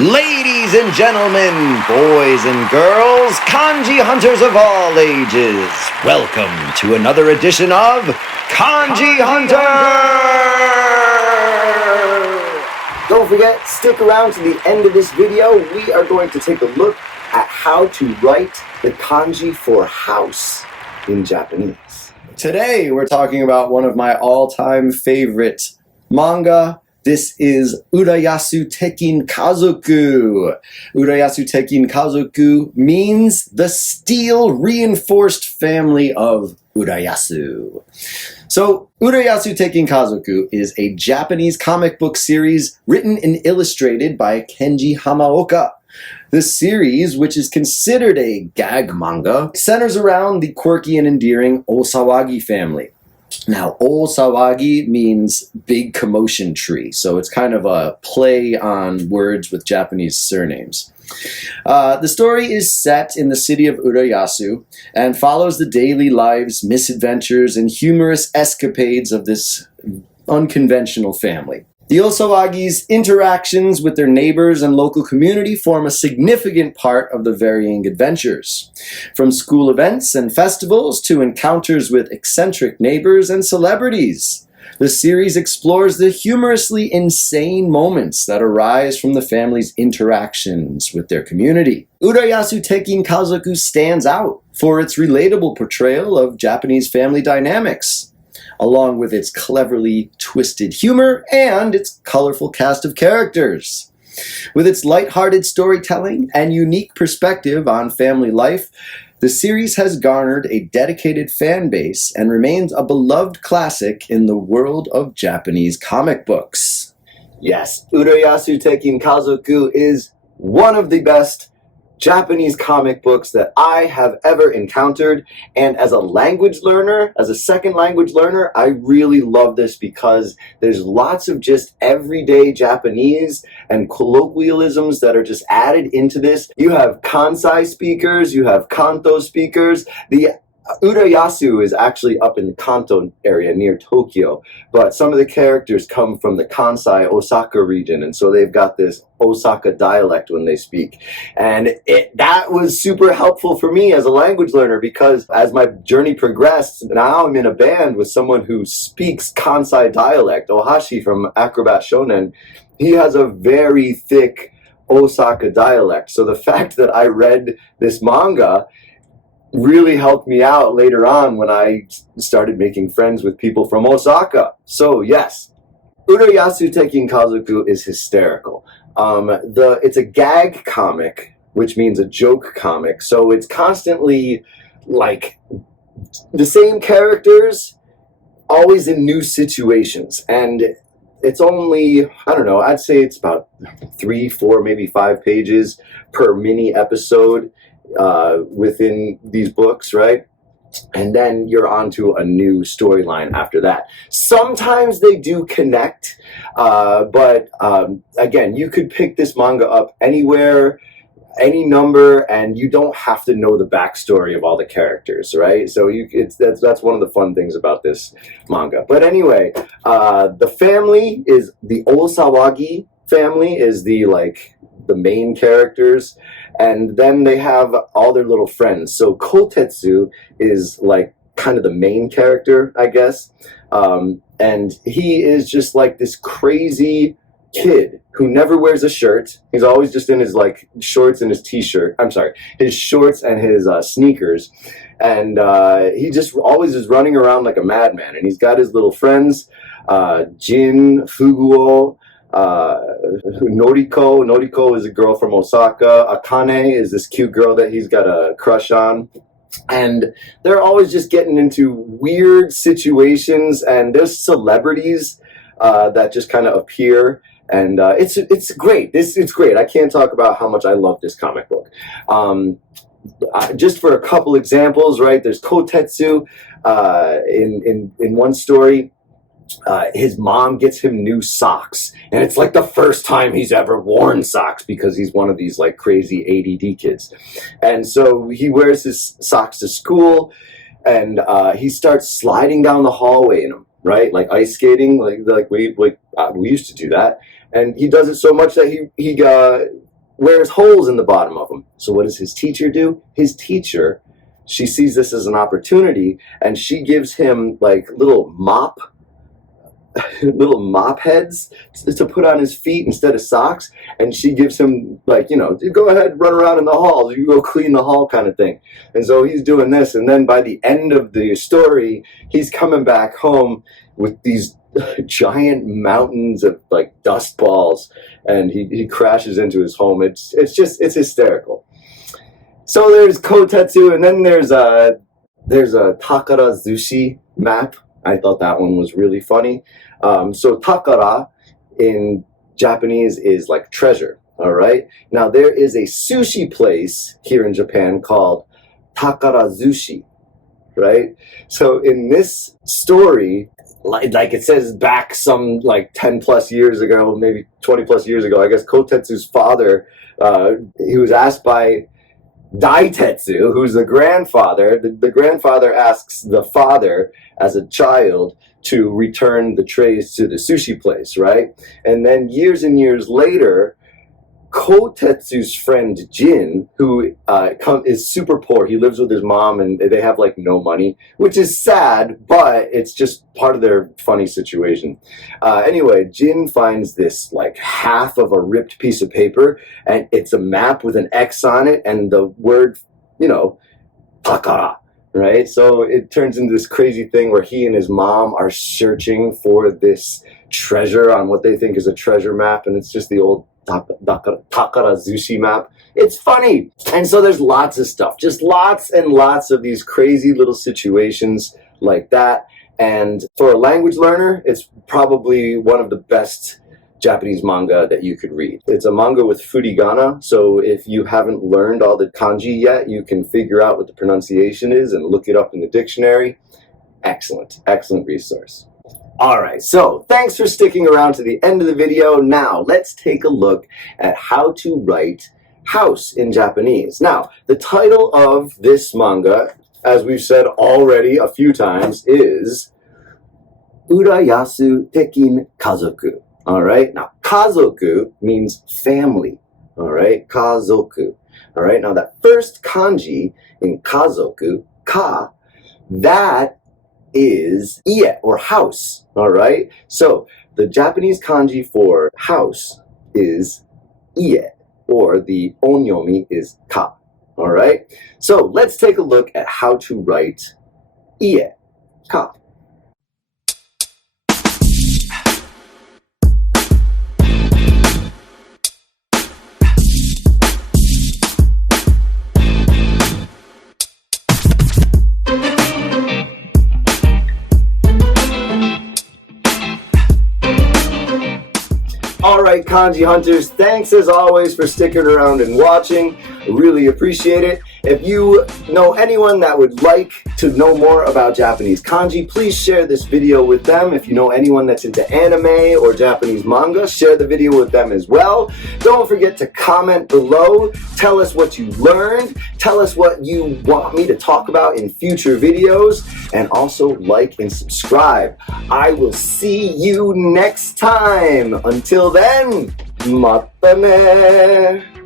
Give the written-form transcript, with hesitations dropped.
Ladies and gentlemen, boys and girls, Kanji Hunters of all ages, welcome to another edition of Kanji Hunter! Don't forget, stick around to the end of this video. We are going to take a look at how to write the kanji for house in Japanese. Today, we're talking about one of my all-time favorite manga. This is Urayasu Tekkin Kazoku. Urayasu Tekkin Kazoku means the steel-reinforced family of Urayasu. So, Urayasu Tekkin Kazoku is a Japanese comic book series written and illustrated by Kenji Hamaoka. This series, which is considered a gag manga, centers around the quirky and endearing Osawagi family. Now, Osawagi means big commotion tree, so it's kind of a play on words with Japanese surnames. The story is set in the city of Urayasu and follows the daily lives, misadventures, and humorous escapades of this unconventional family. The Osawagi's interactions with their neighbors and local community form a significant part of the varying adventures. From school events and festivals to encounters with eccentric neighbors and celebrities, the series explores the humorously insane moments that arise from the family's interactions with their community. Urayasu Tekkin Kazoku stands out for its relatable portrayal of Japanese family dynamics, along with its cleverly twisted humor and its colorful cast of characters. With its lighthearted storytelling and unique perspective on family life, the series has garnered a dedicated fan base and remains a beloved classic in the world of Japanese comic books. Yes, Urayasu Tekkin Kazoku is one of the best Japanese comic books that I have ever encountered, and as a language learner, as a second language learner, I really love this because there's lots of just everyday Japanese and colloquialisms that are just added into this. You have Kansai speakers, you have Kanto speakers. The Urayasu is actually up in the Kanto area near Tokyo, but some of the characters come from the Kansai, Osaka region, and so they've got this Osaka dialect when they speak. And that was super helpful for me as a language learner because as my journey progressed, now I'm in a band with someone who speaks Kansai dialect. Ohashi from Acrobat Shonen, he has a very thick Osaka dialect. So the fact that I read this manga really helped me out later on when I started making friends with people from Osaka. So yes, Urayasu Tekkin Kazoku is hysterical. It's a gag comic, which means a joke comic. So it's constantly like the same characters, always in new situations. And it's only, I don't know, I'd say it's about 3, 4, maybe 5 pages per mini episode within these books, right? And then you're on to a new storyline after that. Sometimes they do connect, but again, you could pick this manga up anywhere, any number, and you don't have to know the backstory of all the characters, right? So that's one of the fun things about this manga. But anyway, the family is the Osawagi family, is the main characters, and then they have all their little friends. So Kotetsu is like kind of the main character, I guess, and he is just like this crazy kid who never wears a shirt. He's always just in his like shorts and his t-shirt. I'm sorry, his shorts and his sneakers, and he just always is running around like a madman. And he's got his little friends, Jin, Fuguo, Noriko is a girl from Osaka. Akane is this cute girl that he's got a crush on. And they're always just getting into weird situations, and there's celebrities that just kind of appear. And it's great. It's great. I can't talk about how much I love this comic book. Just for a couple examples, right? There's Kotetsu in one story. His mom gets him new socks, and it's like the first time he's ever worn socks because he's one of these like crazy ADD kids. And so he wears his socks to school, and he starts sliding down the hallway in them, right? Like ice skating, like we used to do that. And he does it so much that he wears holes in the bottom of them. So what does his teacher do? His teacher, she sees this as an opportunity, and she gives him like little mop heads to put on his feet instead of socks, and she gives him, like, you know, go ahead, run around in the hall, you go clean the hall kind of thing. And so he's doing this, and then by the end of the story, he's coming back home with these giant mountains of like dust balls, and he crashes into his home. It's hysterical. So there's Kotetsu, and then there's a Takara Zushi map. I thought that one was really funny. So Takara in Japanese is like treasure, all right? Now there is a sushi place here in Japan called Takara Zushi, right? So in this story, like it says back some like 10 plus years ago, maybe 20 plus years ago, I guess Kotetsu's father, he was asked by Daitetsu, who's the grandfather. The grandfather asks the father as a child to return the trays to the sushi place, right? And then years and years later, Kotetsu's friend Jin, who is super poor, he lives with his mom and they have like no money, which is sad, but it's just part of their funny situation. Anyway, Jin finds this like half of a ripped piece of paper, and it's a map with an X on it and the word, you know, Takara, right? So it turns into this crazy thing where he and his mom are searching for this treasure on what they think is a treasure map, and it's just the old Takara Zushi map. It's funny. And so there's lots of stuff, just lots and lots of these crazy little situations like that. And for a language learner, it's probably one of the best Japanese manga that you could read. It's a manga with furigana, so if you haven't learned all the kanji yet, you can figure out what the pronunciation is and look it up in the dictionary. Excellent, excellent resource. Alright, so thanks for sticking around to the end of the video. Now, let's take a look at how to write house in Japanese. Now, the title of this manga, as we've said already a few times, is Urayasu Tekkin Kazoku. Alright, now Kazoku means family. Alright, Kazoku. Alright, now that first kanji in Kazoku, ka, that is ie, or house, all right? So the Japanese kanji for house is ie, or the onyomi is ka, all right? So let's take a look at how to write ie, ka. Alright, Kanji Hunters, thanks as always for sticking around and watching. Really appreciate it. If you know anyone that would like to know more about Japanese kanji, please share this video with them. If you know anyone that's into anime or Japanese manga, share the video with them as well. Don't forget to comment below. Tell us what you learned. Tell us what you want me to talk about in future videos. And also like and subscribe. I will see you next time. Until then, mata ne.